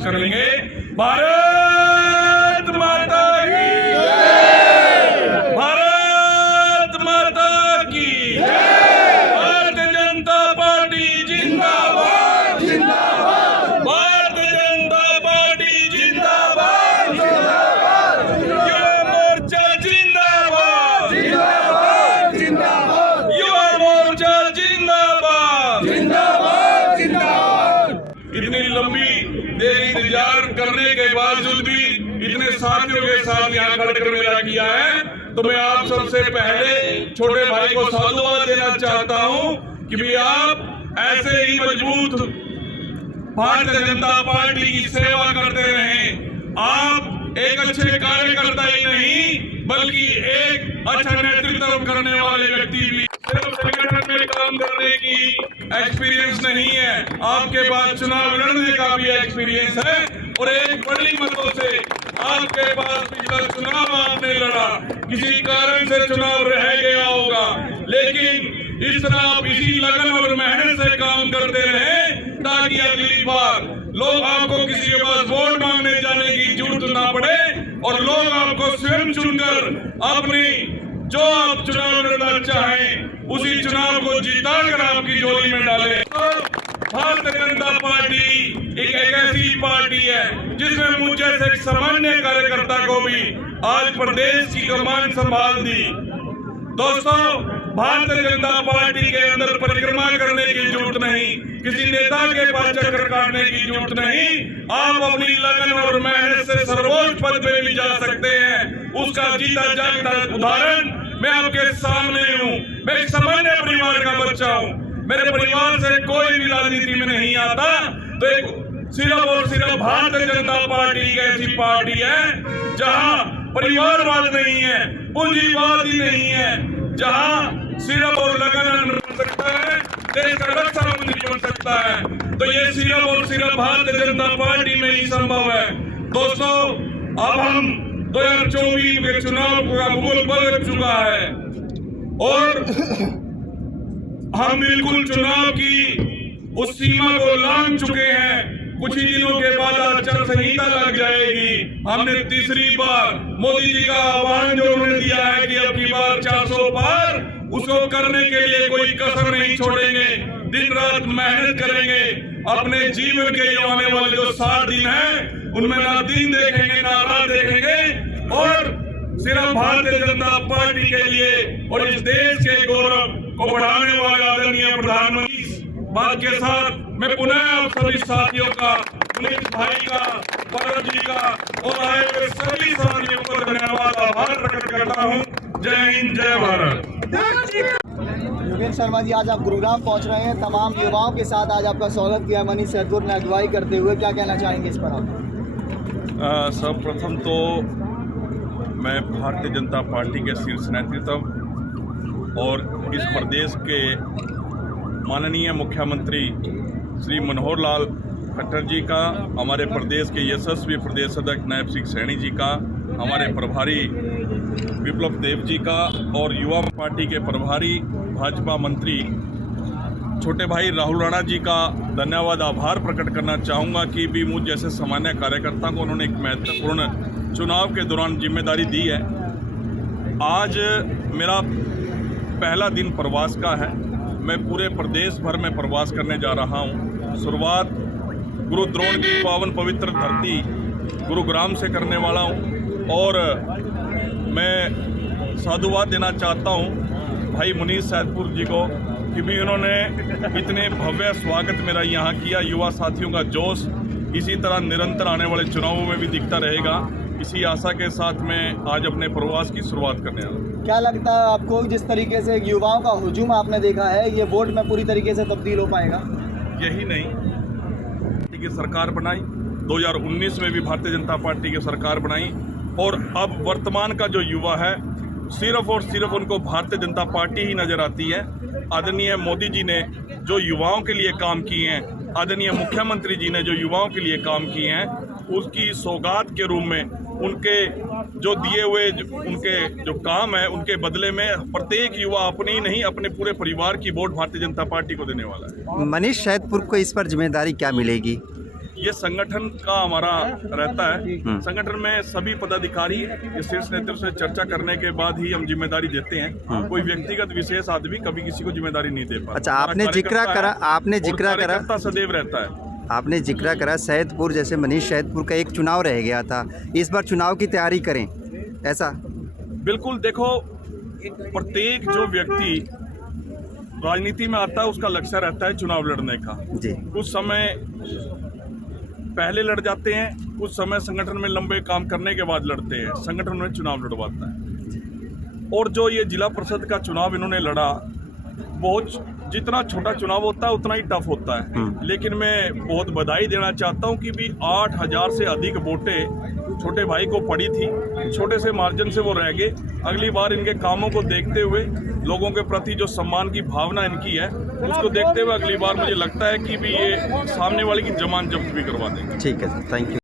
Announce करेंगे। भारत माता की जय, भारत माता की जय, भारतीय जनता पार्टी जिंदाबाद जिंदाबाद, भारतीय जनता पार्टी जिंदाबाद जिंदाबाद, युवा मोर्चा जिंदाबाद जिंदाबाद जिंदाबाद, युवा मोर्चा जिंदाबाद जिंदाबाद जिंदाबाद। इतनी लंबी देर इंतजार करने के बावजूद भी इतने साथियों के साथ यहाँ खड़कर मेला किया है, तो मैं आप सबसे पहले छोटे भाई को साधुवाद देना चाहता हूँ कि भी आप ऐसे ही मजबूत भारतीय जनता पार्टी की सेवा करते रहें। आप एक अच्छे कार्यकर्ता ही नहीं बल्कि एक अच्छा नेतृत्व करने वाले व्यक्ति भी। सिर्फ संगठन में काम करने की एक्सपीरियंस नहीं है, आपके पास चुनाव लड़ने का भी एक्सपीरियंस है और एक बड़ी मतों से आपके पास पिछला चुनाव आपने लड़ा, किसी कारण से चुनाव रह गया होगा, लेकिन इस तरह आप इसी लगन और मेहनत से काम करते रहे ताकि अगली बार लोग आपको किसी के पास वोट मांगने जाने की जरूरत ना पड़े और लोग आपको स्वयं चुनकर अपनी जो आप चुनाव लड़ना चाहें उसी चुनाव को जीताकर आपकी झोली में डाले। भारतीय जनता पार्टी एक ऐसी पार्टी है जिसमें मुझ जैसे एक सामान्य कार्यकर्ता को भी आज प्रदेश की कमान संभाल दी। दोस्तों, भारतीय जनता पार्टी के अंदर परिक्रमा करने की जरूरत नहीं, किसी नेता के पास चक्कर काटने की जरूरत नहीं, आप अपनी लगन और मेहनत से सर्वोच्च पद पे भी जा सकते हैं। उसका जीता जागता उदाहरण मैं आपके सामने हूँ। मैं एक सामान्य परिवार का बच्चा हूँ, मेरे परिवार से कोई भी राजनीति में नहीं आता, तो एक सिर्फ और सिर्फ भारतीय जनता पार्टी एक ऐसी पार्टी है जहां परिवारवाद नहीं है, पूंजीवाद ही नहीं है, जहां सिर्फ और लगन बन सकता है, देश का रक्षा मंत्री बन सकता है। तो ये सिर्फ और सिर्फ भारतीय जनता पार्टी में ही संभव है। दोस्तों, अब हम 2024 के चुनाव का भूगोल बदल चुका है और हम बिल्कुल चुनाव की उस सीमा को लांघ चुके हैं। कुछ ही दिनों के बाद आचार संहिता लग जाएगी। हमने तीसरी बार मोदी जी का आह्वान जो उन्होंने दिया है कि अब की बार 400 पार, उसको करने के लिए कोई कसर नहीं छोड़ेंगे, दिन रात मेहनत करेंगे। अपने जीवन के आने वाले जो 60 दिन हैं उनमें ना दिन देखेंगे ना रात देखेंगे और सिर्फ भारतीय जनता पार्टी के लिए और इस देश के गौरव को बढ़ाने वाले आदरणीय प्रधानमंत्री बात के साथ मैं पुनः आप सभी साथियों का, पुलिस भाई का, परम जी का और आए हुए सभी साथियों को धन्यवाद आभार प्रकट करता हूँ। जय हिंद, जय भारत। योगेंद्र शर्मा जी, आज आप गुरुग्राम पहुंच रहे हैं, तमाम युवाओं के साथ आज आपका स्वागत किया मनीष सैदपुर ने अगुवाई करते हुए, क्या कहना चाहेंगे इस पर आप? सर्वप्रथम तो मैं भारतीय जनता पार्टी के शीर्ष नेतृत्व और इस प्रदेश के माननीय मुख्यमंत्री श्री मनोहर लाल खट्टर जी का, हमारे प्रदेश के यशस्वी प्रदेश अध्यक्ष नायब सिंह सैनी जी का, हमारे प्रभारी विप्लव देव जी का और युवा पार्टी के प्रभारी भाजपा मंत्री छोटे भाई राहुल राणा जी का धन्यवाद आभार प्रकट करना चाहूँगा कि भी मुझ जैसे सामान्य कार्यकर्ता को उन्होंने एक महत्वपूर्ण चुनाव के दौरान जिम्मेदारी दी है। आज मेरा पहला दिन प्रवास का है। मैं पूरे प्रदेश भर में प्रवास करने जा रहा हूँ। शुरुआत गुरु द्रोण की पावन पवित्र धरती गुरुग्राम से करने वाला हूँ और मैं साधुवाद देना चाहता हूँ भाई मनीष सैदपुर जी को कि भी उन्होंने इतने भव्य स्वागत मेरा यहाँ किया। युवा साथियों का जोश इसी तरह निरंतर आने वाले चुनावों में भी दिखता रहेगा। इसी आशा के साथ मैं आज अपने प्रवास की शुरुआत करने वाला हूँ। क्या लगता है आपको, जिस तरीके से युवाओं का हुजूम आपने देखा है, ये वोट में पूरी तरीके से तब्दील हो पाएगा? यही नहीं, पार्टी की सरकार बनाई, 2019 में भी भारतीय जनता पार्टी की सरकार बनाई और अब वर्तमान का जो युवा है सिर्फ और सिर्फ उनको भारतीय जनता पार्टी ही नजर आती है। आदरणीय मोदी जी ने जो युवाओं के लिए काम किए हैं, आदरणीय मुख्यमंत्री जी ने जो युवाओं के लिए काम किए हैं, उसकी सौगात के रूप में उनके जो दिए हुए उनके जो काम है, उनके बदले में प्रत्येक युवा अपनी ही नहीं अपने पूरे परिवार की वोट भारतीय जनता पार्टी को देने वाला है। मनीष सैदपुर को इस पर जिम्मेदारी क्या मिलेगी? ये संगठन का हमारा रहता है। संगठन में सभी पदाधिकारी ये शीर्ष नेतृत्व से चर्चा करने के बाद ही हम जिम्मेदारी देते हैं। कोई व्यक्तिगत विशेष आदमी कभी किसी को जिम्मेदारी नहीं दे पाता। अच्छा, आपने जिक्र करा सदैव रहता है। आपने जिक्र करा सैदपुर, जैसे मनीष सैदपुर का एक चुनाव रह गया था, इस बार चुनाव की तैयारी करें ऐसा? बिल्कुल, देखो प्रत्येक जो व्यक्ति राजनीति में आता है उसका लक्ष्य रहता है चुनाव लड़ने का जी। कुछ समय पहले लड़ जाते हैं, कुछ समय संगठन में लंबे काम करने के बाद लड़ते हैं, संगठन में चुनाव लड़वाता है। और जो ये जिला परिषद का चुनाव इन्होंने लड़ा, बहुत जितना छोटा चुनाव होता है उतना ही टफ होता है। लेकिन मैं बहुत बधाई देना चाहता हूँ कि भी 8,000 से अधिक वोटें छोटे भाई को पड़ी थी। छोटे से मार्जिन से वो रह गए। अगली बार इनके कामों को देखते हुए, लोगों के प्रति जो सम्मान की भावना इनकी है उसको देखते हुए अगली बार मुझे लगता है कि भी ये सामने वाले की जमान जब्त भी करवा देंगे। ठीक है, थैंक यू।